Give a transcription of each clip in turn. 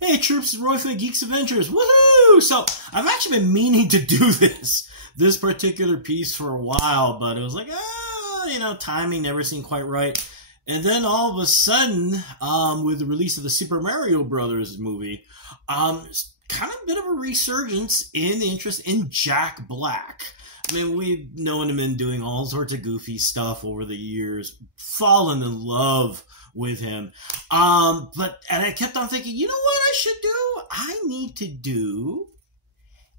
Hey troops, it's Roy for the Geeks Adventures. Woohoo! So I've actually been meaning to do this particular piece for a while, but it was like, timing never seemed quite right. And then all of a sudden, with the release of the Super Mario Brothers movie, it's kind of a bit of a resurgence in the interest in Jack Black. I mean, we've known him in doing all sorts of goofy stuff over the years, fallen in love with him. And I kept on thinking, you know what I should do? I need to do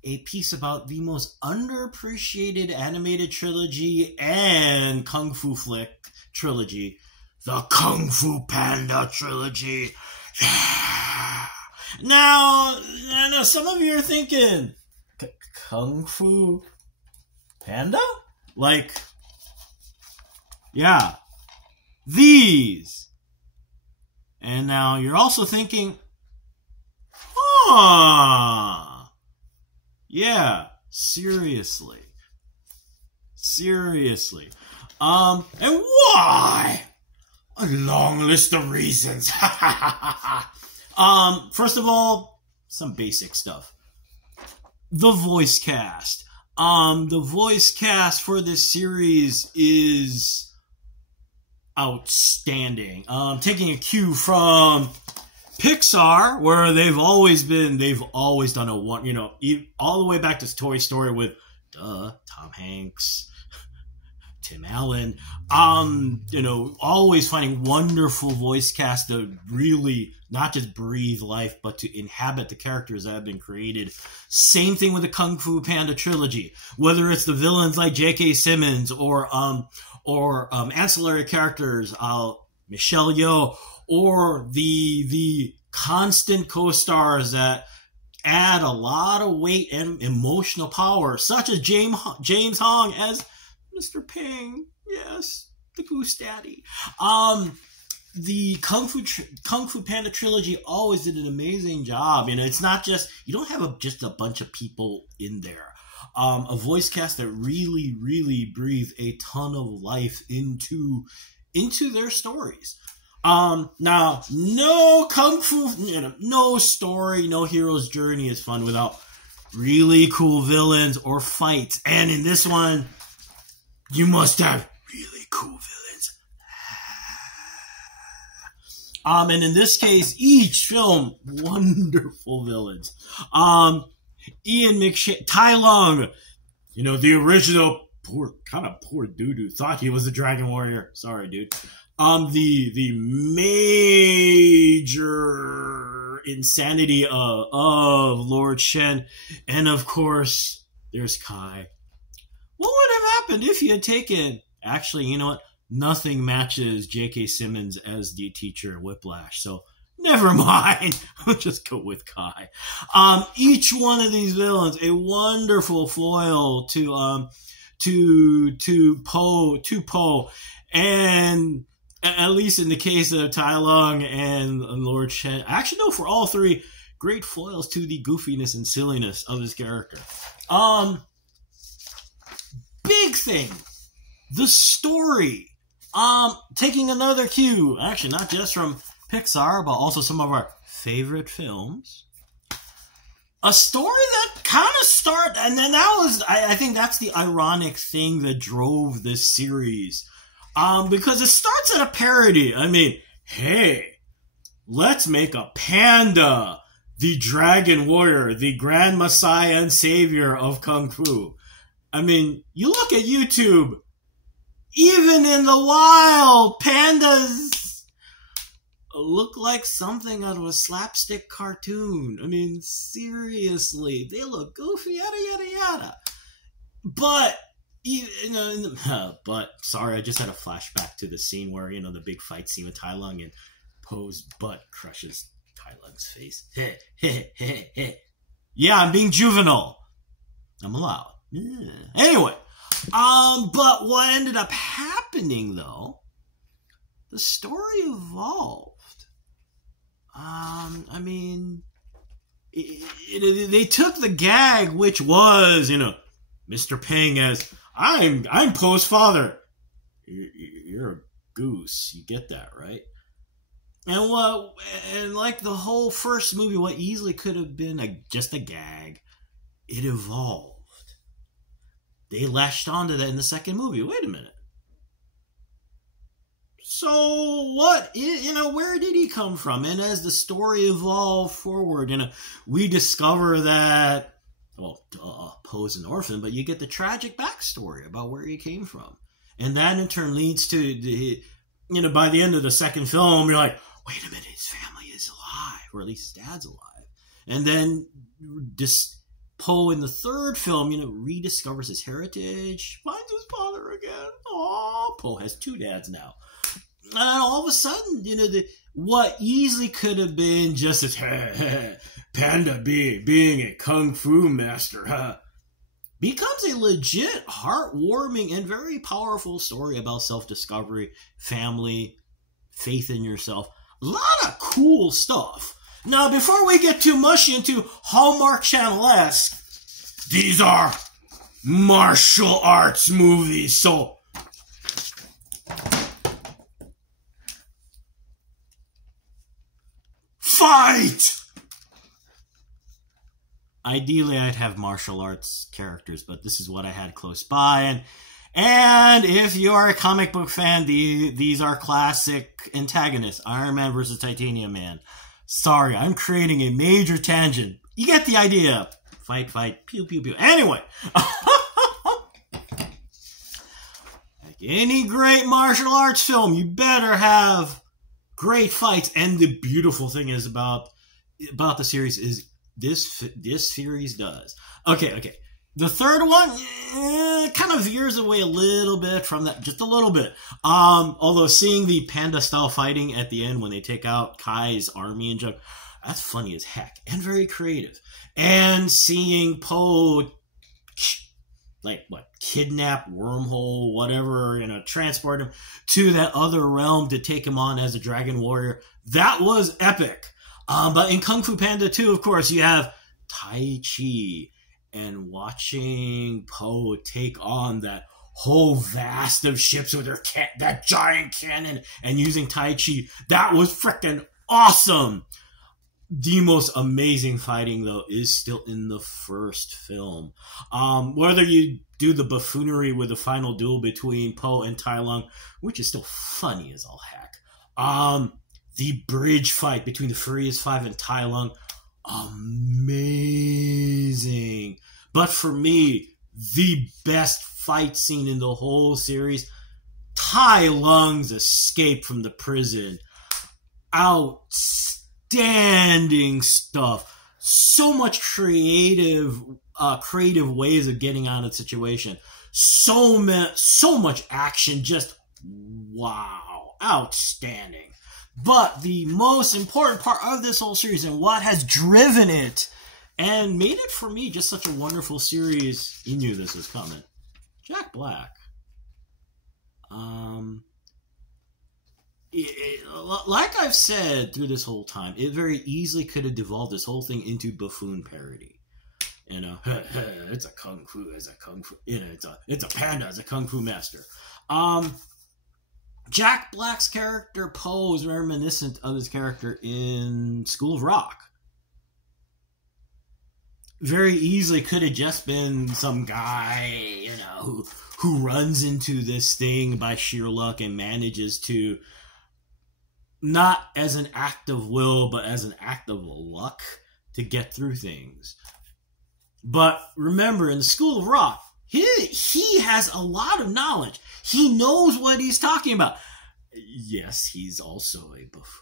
a piece about the most underappreciated animated trilogy and Kung Fu flick trilogy, the Kung Fu Panda trilogy. Yeah. Now, I know some of you are thinking, Kung Fu Panda? Like, yeah, these. And now you're also thinking, yeah, seriously. And why? A long list of reasons. First of all, some basic stuff. The voice cast. The voice cast for this series is outstanding. Taking a cue from Pixar, where they've always done a one, all the way back to Toy Story with, Tom Hanks, Tim Allen, always finding wonderful voice cast to really not just breathe life, but to inhabit the characters that have been created. Same thing with the Kung Fu Panda trilogy, whether it's the villains like J.K. Simmons or ancillary characters, Michelle Yeoh, or the constant co-stars that add a lot of weight and emotional power, such as James Hong as Mr. Ping, yes, the Goose Daddy. The Kung Fu Panda trilogy always did an amazing job. It's not just, you don't have just a bunch of people in there. A voice cast that really, really breathed a ton of life into their stories. Now, no Kung Fu, no story, no hero's journey is fun without really cool villains or fights. And in this one, you must have really cool villains. And in this case, each film, wonderful villains. Ian McShane, Tai Lung, the original poor dude thought he was a Dragon Warrior. Sorry, dude. The major insanity of Lord Shen, and of course, there's Kai. What would have happened if he had taken? Actually, you know what? Nothing matches J.K. Simmons as the teacher in Whiplash, so never mind. We'll just go with Kai. Each one of these villains, a wonderful foil to Po, and at least in the case of Tai Lung and Lord Shen, actually no, for all three, great foils to the goofiness and silliness of his character. Big thing, the story. Taking another cue, actually not just from Pixar, but also some of our favorite films. A story that kind of started, and then that was, I think that's the ironic thing that drove this series. Because it starts at a parody. I mean, hey, let's make a panda the Dragon Warrior, the Grand Messiah and Savior of Kung Fu. I mean, you look at YouTube, even in the wild, pandas look like something out of a slapstick cartoon. I mean, seriously, they look goofy, yada, yada, yada. But, sorry, I just had a flashback to the scene where, the big fight scene with Tai Lung and Po's butt crushes Tai Lung's face. Yeah, I'm being juvenile. I'm allowed. Yeah. Anyway, but what ended up happening, though, the story evolved. I mean, they took the gag, which was, Mr. Ping as, I'm Po's father. You're a goose. You get that, right? And like the whole first movie, what easily could have been just a gag, it evolved. They latched onto that in the second movie. Wait a minute. So what? Where did he come from? And as the story evolved forward, we discover that, well, Poe's an orphan, but you get the tragic backstory about where he came from. And that in turn leads to, by the end of the second film, you're like, wait a minute, his family is alive, or at least his dad's alive. And then Poe in the third film, rediscovers his heritage, finds his father again. Oh, Poe has two dads now. And all of a sudden, what easily could have been just as Panda being a kung fu master, becomes a legit, heartwarming, and very powerful story about self-discovery, family, faith in yourself. A lot of cool stuff. Now, before we get too mushy into Hallmark Channel-esque, these are martial arts movies, so fight! Ideally, I'd have martial arts characters, but this is what I had close by. And if you are a comic book fan, these are classic antagonists. Iron Man versus Titanium Man. Sorry, I'm creating a major tangent. You get the idea. Fight, fight, pew, pew, pew. Anyway. Like any great martial arts film, you better have great fights. And the beautiful thing is about the series is this series does. Okay. The third one kind of veers away a little bit from that, just a little bit. Although seeing the Panda style fighting at the end when they take out Kai's army and junk, that's funny as heck and very creative. And seeing Poe kidnap, wormhole, whatever, transport him to that other realm to take him on as a dragon warrior, that was epic. But in Kung Fu Panda 2, of course, you have Tai Chi. And watching Poe take on that whole vast of ships with that giant cannon and using Tai Chi, that was freaking awesome. The most amazing fighting, though, is still in the first film. Whether you do the buffoonery with the final duel between Poe and Tai Lung, which is still funny as all heck. The bridge fight between the Furious Five and Tai Lung, amazing. But for me, the best fight scene in the whole series, Tai Lung's escape from the prison. Outstanding stuff. So much creative ways of getting out of the situation. So much action. Just wow. Outstanding. But the most important part of this whole series and what has driven it and made it for me just such a wonderful series, you knew this was coming. Jack Black. Like I've said through this whole time, it very easily could have devolved this whole thing into buffoon parody. It's a kung fu, it's a panda, it's a kung fu master. Jack Black's character, Poe, is reminiscent of his character in School of Rock. Very easily could have just been some guy, who runs into this thing by sheer luck and manages to, not as an act of will, but as an act of luck to get through things. But remember, in the School of Rock, he has a lot of knowledge. He knows what he's talking about. Yes, he's also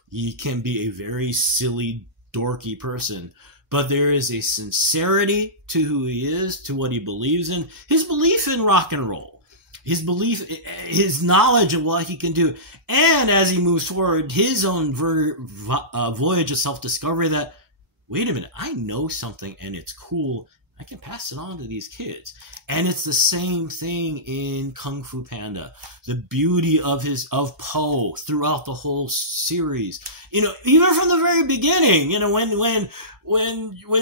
he can be a very silly, dorky person, but there is a sincerity to who he is, to what he believes in, his belief in rock and roll, his knowledge of what he can do, and as he moves forward, his own voyage of self-discovery that, wait a minute, I know something and it's cool. I can pass it on to these kids. And it's the same thing in Kung Fu Panda. The beauty of Poe throughout the whole series. Even from the very beginning, when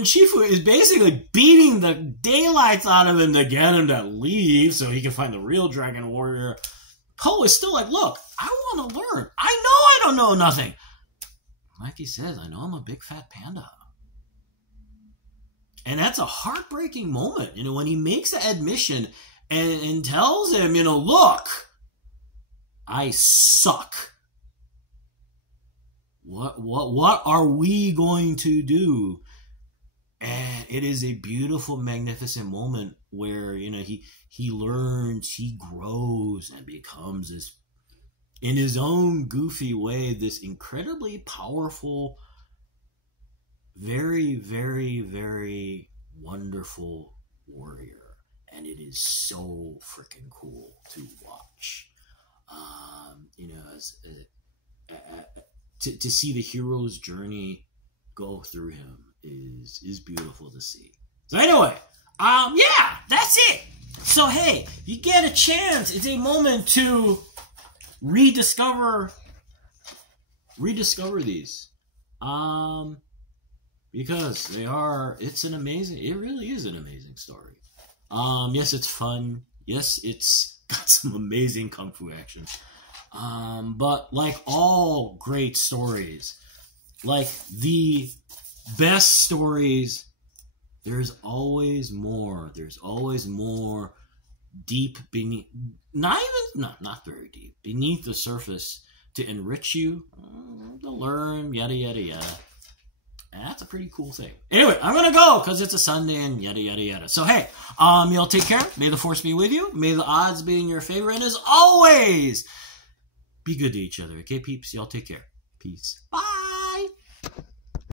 Shifu is basically beating the daylights out of him to get him to leave so he can find the real Dragon Warrior, Poe is still like, look, I want to learn. I know I don't know nothing. like he says, I know I'm a big fat panda. And that's a heartbreaking moment, when he makes the admission and tells him, look, I suck. What are we going to do? And it is a beautiful, magnificent moment where, he learns, he grows, and becomes this, in his own goofy way, this incredibly powerful, very, very, very wonderful warrior. And it is so freaking cool to watch. To see the hero's journey go through him is beautiful to see. So anyway, yeah, that's it. So hey, you get a chance. It's a moment to rediscover these. Because it really is an amazing story. Yes, it's fun. Yes, it's got some amazing kung fu action. But like all great stories, like the best stories, there's always more. There's always more deep beneath, not very deep, beneath the surface to enrich you, to learn, yada, yada, yada. And that's a pretty cool thing. Anyway, I'm going to go because it's a Sunday and yada, yada, yada. So, hey, y'all take care. May the force be with you. May the odds be in your favor. And as always, be good to each other. Okay, peeps? Y'all take care. Peace. Bye.